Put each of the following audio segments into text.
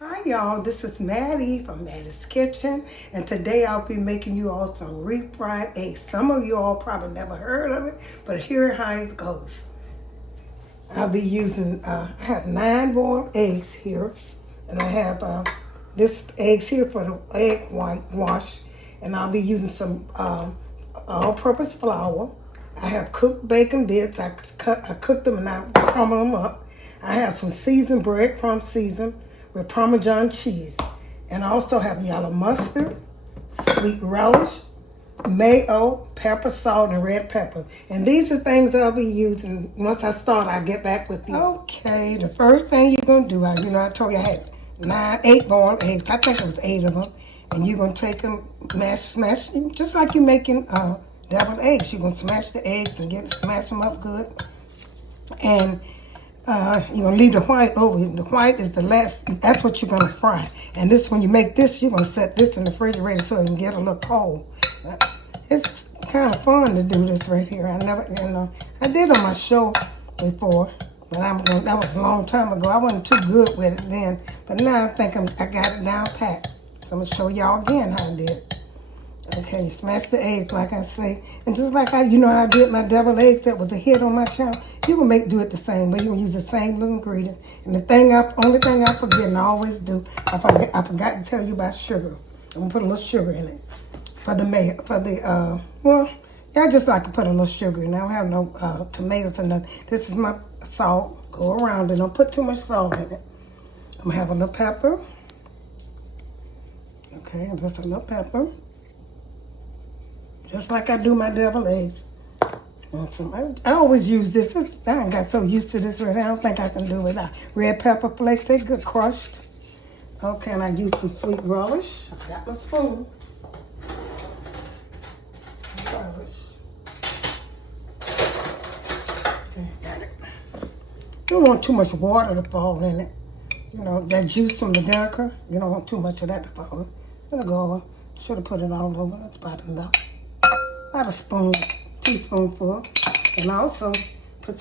Hi y'all, this is Mattie from Mattie's Kitchen, and today I'll be making you all some refried eggs. Some of you all probably never heard of it, but here how it goes. I'll be using, I have 9 boiled eggs here, and I have this eggs here for the egg white wash, and I'll be using some all-purpose flour. I have cooked bacon bits. I cooked them and I crumbled them up. I have some seasoned breadcrumb seasoned with Parmesan cheese. And I also have yellow mustard, sweet relish, mayo, pepper, salt, and red pepper. And these are things I'll be using. Once I start, I'll get back with you. Okay, the first thing you're going to do, I told you I had 8 boiled eggs. I think it was 8 of them. And you're going to take them, smash, just like you're making deviled eggs. You're going to smash the eggs and smash them up good. And you're going to leave the white over. The white is the last, that's what you're going to fry. And this, when you make this, you're going to set this in the refrigerator so it can get a little cold. It's kind of fun to do this right here. I did on my show before, but that was a long time ago. I wasn't too good with it then, but now I think I got it down pat. So I'm going to show y'all again how I did it. Okay, you smash the eggs like I say. And just like how I did my deviled eggs that was a hit on my channel, you can do it the same way. You can use the same little ingredients. And the only thing I forget, and I always do, I forgot to tell you about sugar. I'm going to put a little sugar in it. Well, I just like to put a little sugar in. I don't have no tomatoes or nothing. This is my salt. Go around it. Don't put too much salt in it. I'm going to have a little pepper. Okay, just a little pepper. Just like I do my deviled eggs. And I always use this. I got so used to this right now. I don't think I can do it without red pepper flakes. They're good crushed. Okay, and I use some sweet relish. I got my spoon. Relish. Okay, got it. You don't want too much water to fall in it. That juice from the vinegar. You don't want too much of that to fall in. It'll go over. Should have put it all over. That's about enough. About a teaspoonful. And I also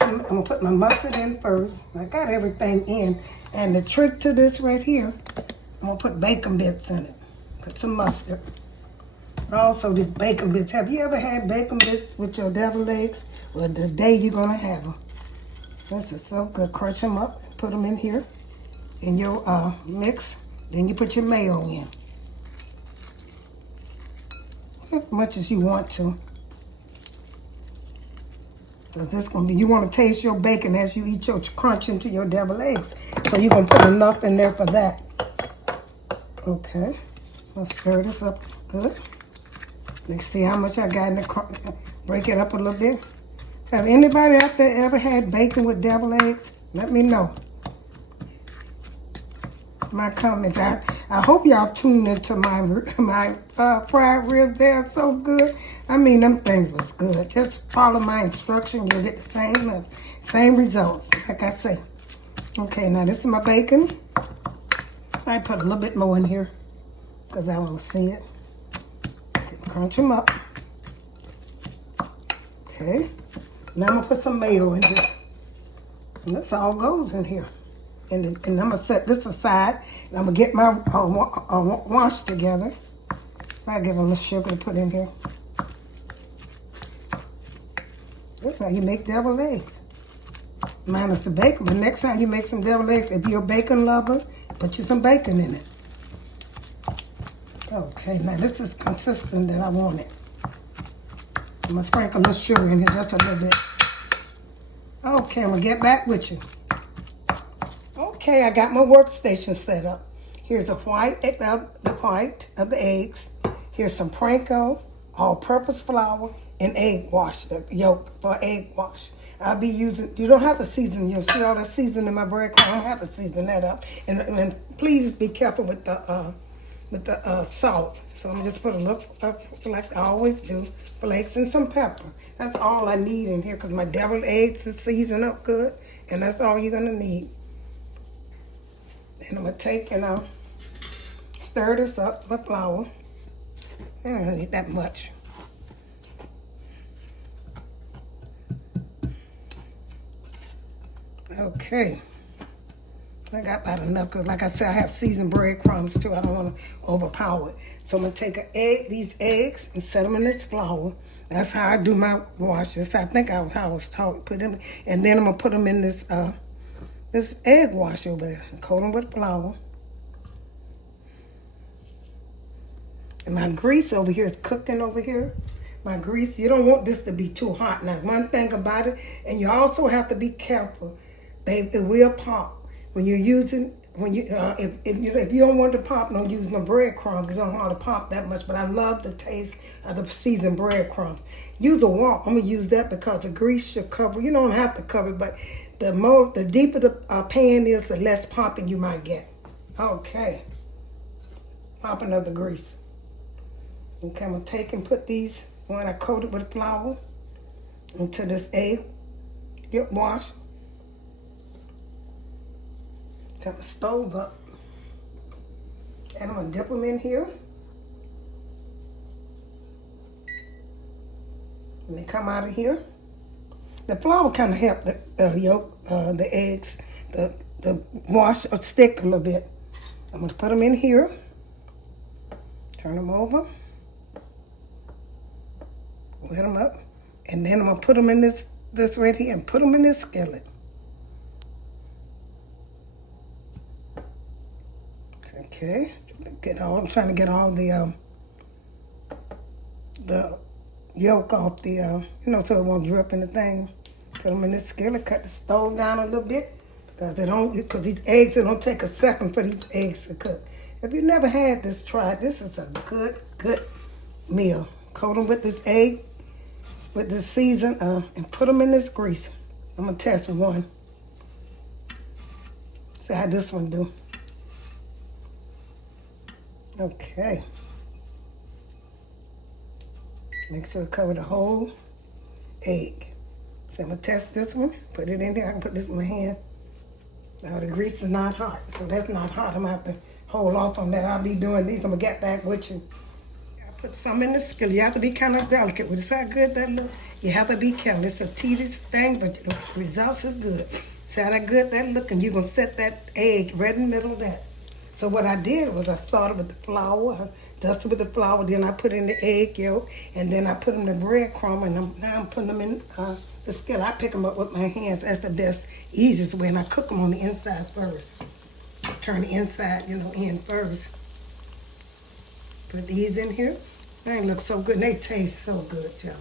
I'm gonna put my mustard in first. I got everything in. And the trick to this right here, I'm gonna put bacon bits in it. Put some mustard. And also these bacon bits. Have you ever had bacon bits with your deviled eggs? Well, the day you're gonna have them. This is so good. Crush them up and put them in here in your mix. Then you put your mayo in. As much as you want to. Because this gonna be, you want to taste your bacon as you eat your crunch into your deviled eggs. So you're gonna put enough in there for that. Okay. Let's stir this up good. Let's see how much I got in the break it up a little bit. Have anybody out there ever had bacon with deviled eggs? Let me know. My comments. I hope y'all tuned into my fried ribs. They're so good. I mean, them things was good. Just follow my instruction. You'll get the same results, like I say. Okay, now this is my bacon. I put a little bit more in here because I want to see it. Okay, crunch them up. Okay. Now I'm going to put some mayo in here. And this all goes in here. And I'm going to set this aside. And I'm going to get my wash together. I get a little sugar to put in here. That's how you make deviled eggs. Minus the bacon. But next time you make some deviled eggs, if you're a bacon lover, put you some bacon in it. Okay, now this is consistent that I want it. I'm going to sprinkle a little sugar in here just a little bit. Okay, I'm going to get back with you. Okay, I got my workstation set up. Here's the white of the eggs. Here's some Pranko, all-purpose flour, and egg wash, the yolk for egg wash. I'll be using, you don't have to season, you'll see all the seasoning in my bread. I don't have to season that up. And please be careful with the salt. So I'm just put a little, like I always do, flakes and some pepper. That's all I need in here because my deviled eggs is seasoned up good. And that's all you're gonna need. And I'm gonna take and I'll stir this up with flour. I don't need that much. Okay. I got about enough because, like I said, I have seasoned breadcrumbs too. I don't want to overpower it. So I'm going to take these eggs, and set them in this flour. That's how I do my washes. I think how I was taught. Put them, and then I'm going to put them in this this egg wash over there. Coat them with flour. And my grease over here is cooking over here. My grease, you don't want this to be too hot. Now, one thing about it, and you also have to be careful. It will pop. When you're using, if you don't want to pop, don't use no breadcrumbs. It's not hard to pop that much, but I love the taste of the seasoned breadcrumbs. Use a wok. I'm gonna use that because the grease should cover. You don't have to cover it, but the deeper the pan is, the less popping you might get. Okay, popping of the grease. Okay, I'm gonna take and put these when I coated with flour into this egg wash. Got the stove up. And I'm going to dip them in here. And they come out of here. The flour kind of helped the yolk, the eggs, the wash stick a little bit. I'm going to put them in here. Turn them over. Wet them up. And then I'm going to put them in this right here and put them in this skillet. Okay, I'm trying to get all the yolk off the, so it won't drip in the thing. Put them in this skillet, cut the stove down a little bit, because these eggs, it don't take a second for these eggs to cook. If you never had this, try it. This is a good meal. Coat them with this egg, with this season, and put them in this grease. I'm gonna test one. See how this one do. Okay. Make sure to cover the whole egg. So I'm gonna test this one, put it in there. I can put this in my hand. Now the grease is not hot, so that's not hot. I'm gonna have to hold off on that. I'll be doing these. I'm gonna get back with you. I put some in the skillet. You have to be kind of delicate with this. How good that look? You have to be careful. It's a tedious thing, but the results is good. See how that good that look? And you're gonna set that egg right in the middle of that. So what I did was I started with the flour, dusted with the flour, then I put in the egg yolk, and then I put in the breadcrumb, and now I'm putting them in the skillet. I pick them up with my hands. That's the best, easiest way, and I cook them on the inside first. Turn the inside, in first. Put these in here. They look so good, and they taste so good, y'all.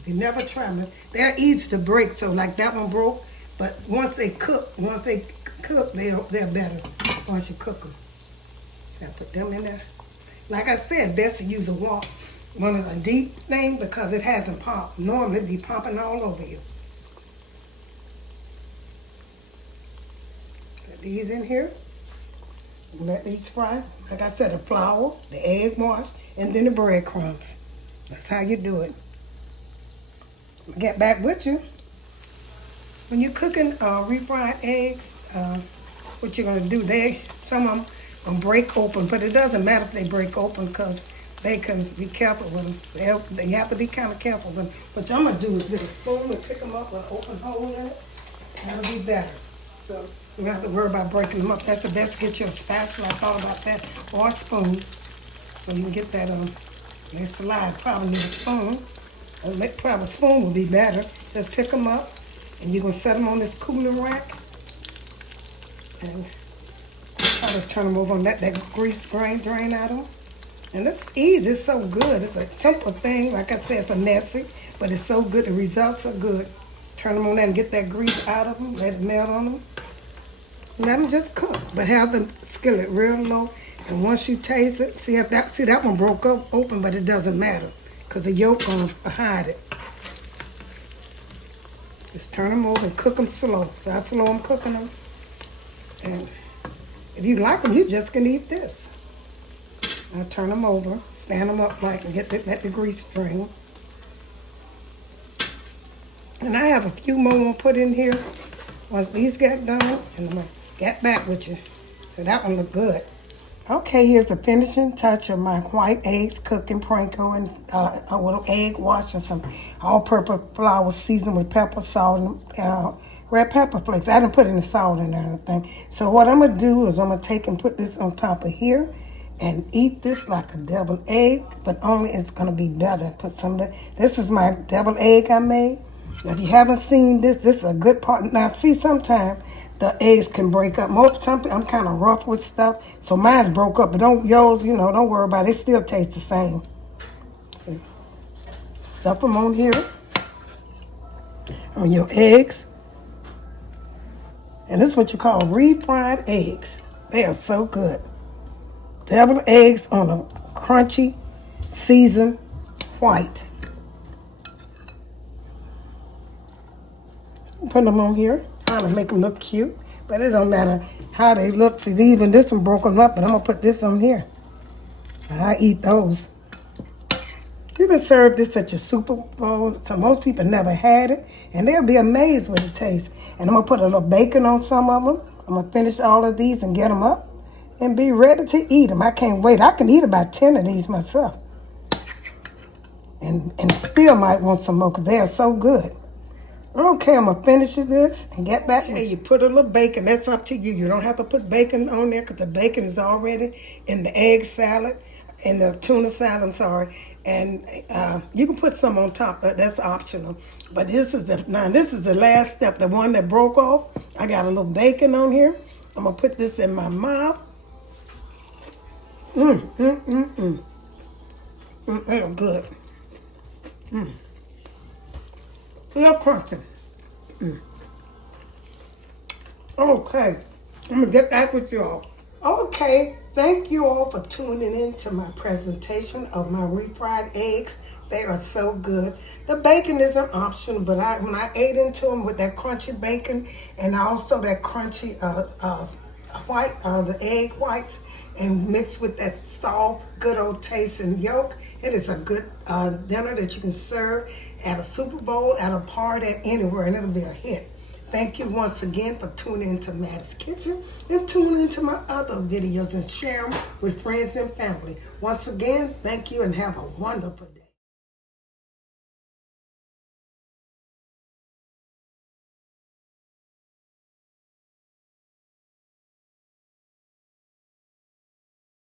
If you never try them, they're easy to break, so like that one broke, but once they cook, they're better once you cook them. I put them in there. Like I said, best to use a wok, one of the deep things, because it hasn't popped. Normally it'd be popping all over you. Put these in here. Let these fry. Like I said, the flour, the egg wash, and then the breadcrumbs. That's how you do it. I'll get back with you. When you're cooking refried eggs, what you're gonna do, some of them gonna break open, but it doesn't matter if they break open because they can be careful with them. They have to be kind of careful with them. What I'm gonna do is with a spoon and pick them up with an open hole in it. That'll be better. So you don't have to worry about breaking them up. That's the best. Get your spatula. I thought about that, or a spoon, so you can get that they slide. Probably need a spoon. Probably a spoon would be better. Just pick them up, and you're gonna set them on this cooling rack. And try to turn them over and let that grease drain out of them. And it's easy, it's so good. It's a simple thing. Like I said, it's a messy, but it's so good. The results are good. Turn them on there and get that grease out of them. Let it melt on them. Let them just cook, but have the skillet real low. And once you taste it, see that one broke open, but it doesn't matter because the yolk gonna hide it. Just turn them over and cook them slow. So how slow I'm cooking them. And if you like them, you just can eat this. I turn them over, stand them up and let the grease drain. And I have a few more I'm gonna put in here once these get done, and I'm gonna get back with you. So that one look good. Okay, here's the finishing touch of my white eggs cooked in panko and a little egg wash and some all-purpose flour seasoned with pepper, salt, and red pepper flakes. I didn't put any salt in there or anything. So what I'm going to do is I'm going to take and put this on top of here and eat this like a deviled egg, but only it's going to be better. Put some of that. This is my deviled egg I made. If you haven't seen this, this is a good part. Now, see, sometimes the eggs can break up. I'm kind of rough with stuff, so mine's broke up. But don't don't worry about it. It still tastes the same. See. Stuff them on here, on your eggs. And this is what you call refried eggs. They are so good. Deviled eggs on a crunchy, seasoned white. Put them on here, trying to make them look cute, but it don't matter how they look. See, even this one broke them up, but I'm gonna put this on here. I eat those. You can serve this at your Super Bowl. So most people never had it, and they'll be amazed with it tastes. And I'm gonna put a little bacon on some of them. I'm gonna finish all of these and get them up and be ready to eat them. I can't wait. I can eat about 10 of these myself, and still might want some more because they are so good. Okay, I'm going to finish this and get back. Hey, you put a little bacon. That's up to you. You don't have to put bacon on there because the bacon is already in the egg salad, in the tuna salad, I'm sorry. And you can put some on top, but that's optional. But this is the last step, the one that broke off. I got a little bacon on here. I'm going to put this in my mouth. They are good. Real crunchy. Okay, I'm gonna get back with y'all. Okay, thank you all for tuning in to my presentation of my refried eggs. They are so good. The bacon isn't optional, but when I ate into them with that crunchy bacon and also that crunchy the egg whites, and mixed with that soft, good old tasting yolk, it is a good dinner that you can serve at a Super Bowl, at a party, anywhere, and it'll be a hit. Thank you once again for tuning into Mattie's Kitchen and tune into my other videos and share them with friends and family. Once again, thank you and have a wonderful day.